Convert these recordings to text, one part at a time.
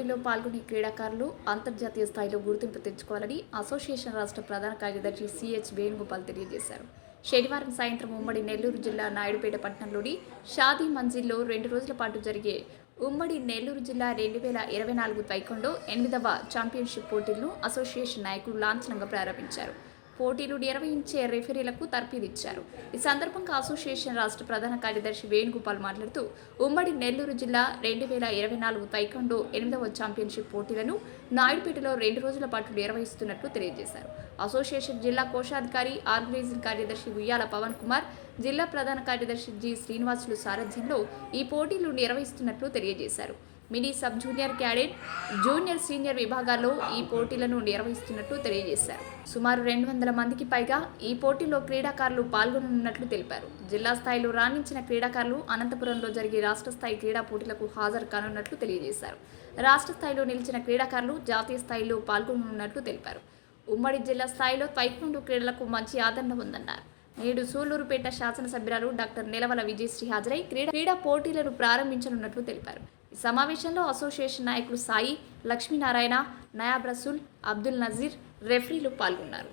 పోటీలో పాల్గొనే క్రీడాకారులు అంతర్జాతీయ స్థాయిలో గుర్తింపు తెచ్చుకోవాలని అసోసియేషన్ రాష్ట్ర ప్రధాన కార్యదర్శి సిహెచ్ వేణుగోపాల్ తెలియజేశారు. శనివారం సాయంత్రం ఉమ్మడి నెల్లూరు జిల్లా నాయుడుపేట పట్టణంలోని షాదీ మంజిల్లో 2 రోజుల పాటు జరిగే ఉమ్మడి నెల్లూరు జిల్లా 2024 తైకొండో 8వ ఛాంపియన్షిప్ పోటీలను అసోసియేషన్ నాయకులు లాంఛనంగా ప్రారంభించారు. పోటీలు నిర్వహించే రెఫరీలకు తర్ఫీదిచ్చారు. ఈ సందర్భంగా అసోసియేషన్ రాష్ట్ర ప్రధాన కార్యదర్శి వేణుగోపాల్ మాట్లాడుతూ ఉమ్మడి నెల్లూరు జిల్లా 2024 తైకొండో 8వ ఛాంపియన్షిప్ పోటీలను నాయుడుపేటలో 2 రోజుల పాటు నిర్వహిస్తున్నట్లు తెలియజేశారు. అసోసియేషన్ జిల్లా కోశాధికారి ఆర్గనైజింగ్ కార్యదర్శి ఉయ్యాల పవన్ కుమార్, జిల్లా ప్రధాన కార్యదర్శి జి శ్రీనివాసులు సారథ్యంలో ఈ పోటీలు నిర్వహిస్తున్నట్లు తెలియజేశారు. Mini sub junior, cadet, junior, senior విభాగాల్లో ఈ పోటీలను నిర్వహిస్తున్నట్లు తెలియజేశారు. సుమారు 200 మందికి పైగా ఈ పోటీలో క్రీడాకారులు పాల్గొననున్నట్లు తెలిపారు. జిల్లా స్థాయిలో రాణించిన క్రీడాకారులు అనంతపురంలో జరిగే రాష్ట్ర స్థాయి క్రీడా పోటీలకు హాజరు కానున్నట్లు తెలియజేశారు. రాష్ట్ర స్థాయిలో నిలిచిన క్రీడాకారులు జాతీయ స్థాయిలో పాల్గొననున్నట్లు తెలిపారు. ఉమ్మడి జిల్లా స్థాయిలో తైక్వాండో క్రీడలకు మంచి ఆదరణ ఉందన్నారు. నేడు సూళ్లూరుపేట శాసనసభ్యురాలు డాక్టర్ నిలవల విజయశ్రీ హాజరై క్రీడా పోటీలను ప్రారంభించనున్నట్లు తెలిపారు. ఈ సమావేశంలో అసోసియేషన్ నాయకులు సాయి, లక్ష్మీనారాయణ, నయాబ్ రసూల్, అబ్దుల్ నజీర్, రెఫరీలు పాల్గొన్నారు.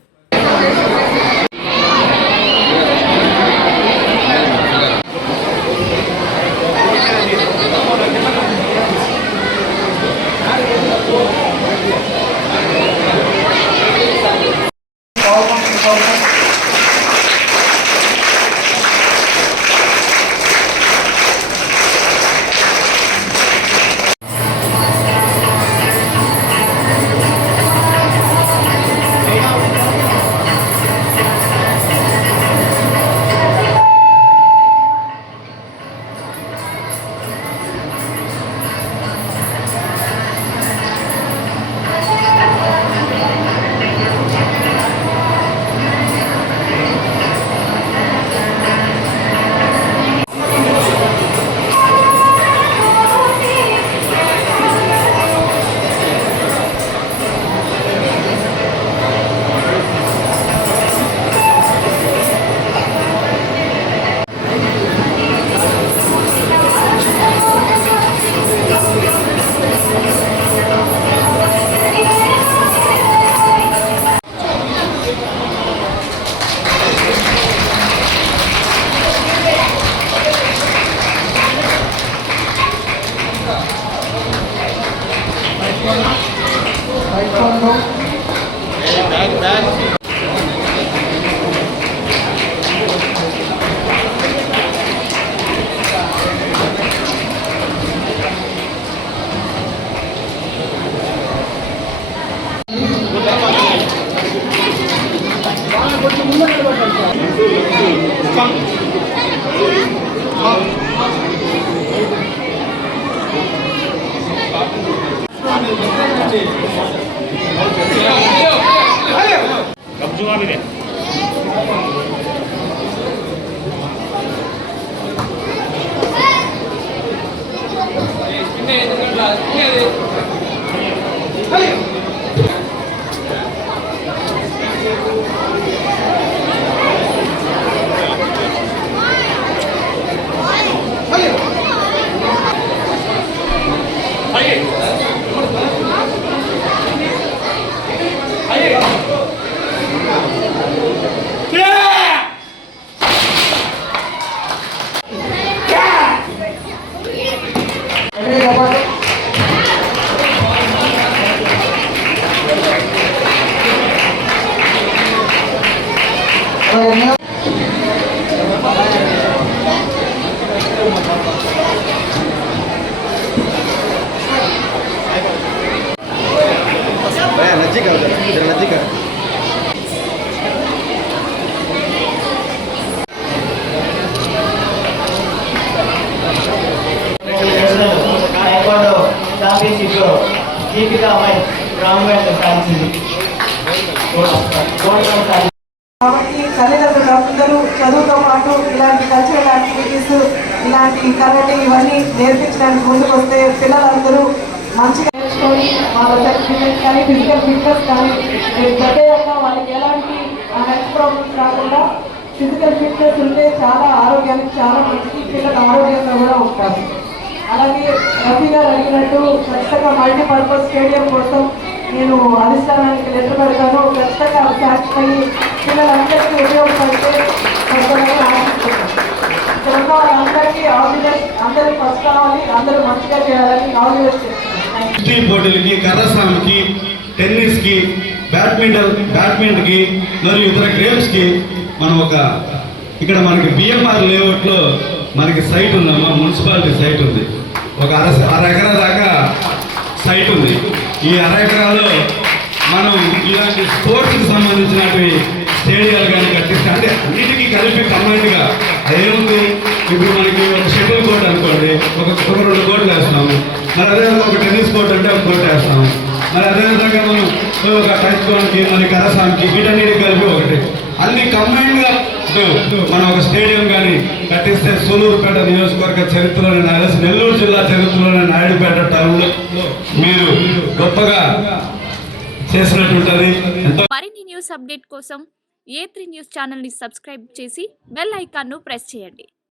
కాబట్టి తల్లిదండ్రులు అందరూ చదువుతో పాటు ఇలాంటి కల్చరల్ యాక్టివిటీస్, ఇలాంటి కరాటే ఇవన్నీ నేర్పించడానికి ముందుకు వస్తే పిల్లలందరూ మంచిగా నేర్చుకొని వాళ్ళ సర్టిఫికేట్ కానీ ఫిజికల్ ఫిట్నెస్ కానీ పెద్దయ్యాక వాళ్ళకి ఎలాంటి హెల్త్ ప్రాబ్లమ్స్ రాకుండా ఫిజికల్ ఫిట్నెస్ ఉంటే చాలా ఆరోగ్యానికి చాలా మంచిది, పిల్లలు ఆరోగ్యంగా కూడా ఉంటారు. అలాగే రఫీ గారు అడిగినట్టు ఖచ్చితంగా మల్టీపర్పస్ స్టేడియం కోసం నేను అధిష్టానానికి లెటర్ పెడతాను. ఖచ్చితంగా శాంక్షన్ అయ్యి పిల్లలందరికీ ఉపయోగపడితే కొంతమంది ఆశిస్తున్నాను. ఇక్కడ ఉన్న వాళ్ళందరికీ ఆర్డినెన్స్ అందరూ ఫస్ట్ కావాలి, అందరూ మంచిగా చేయాలని ఆర్డినెన్స్ చేస్తున్నాను. కుస్తీ పోటీలకి, కర్రసాంకి, టెన్నిస్కి, బ్యాడ్మింటన్కి మరియు ఇతర గేమ్స్కి మనం ఇక్కడ మనకి బిఎంఆర్ లేఅవుట్లో మనకి సైట్ ఉందమ్మా, మున్సిపాలిటీ సైట్ ఉంది. ఒక అర ఎకరా దాకా సైట్ ఉంది. ఈ అర ఎకరాలో మనం ఇలాంటి స్పోర్ట్స్కి సంబంధించినవి స్టేడియాలు కానీ కట్టిస్తే, అంటే అన్నిటికీ కలిపి కంబైన్డ్గా అదేముంది. ఇప్పుడు మనకి ఒక షటిల్ కోర్ట్ అనుకోండి, ఒక 2 కోర్టులు వేస్తాము. మరి అదేవిధంగా ఒక టెన్నిస్ కోర్ట్ అంటే ఒక కోర్టు వేస్తాము. మరి అదేవిధంగా మనం ఒక టైస్కోన్కి, మన కరసాంకి, వీటన్నిటికి కలిపి ఒకటి అన్ని కంబైన్డ్గా మనం ఒక స్టేడియం కానీ కట్టిస్తే సూలూరుపేట నియోజకవర్గ చరిత్రలోని నెల్లూరు జిల్లా చరిత్రలోని నాయుడుపేట టౌన్లో మీరు గొప్పగా చేసినట్టుంటది. మరిన్ని న్యూస్ అప్డేట్ కోసం A3 న్యూస్ ఛానల్ని సబ్స్క్రైబ్ చేసి బెల్ ఐకాన్ను ప్రెస్ చేయండి.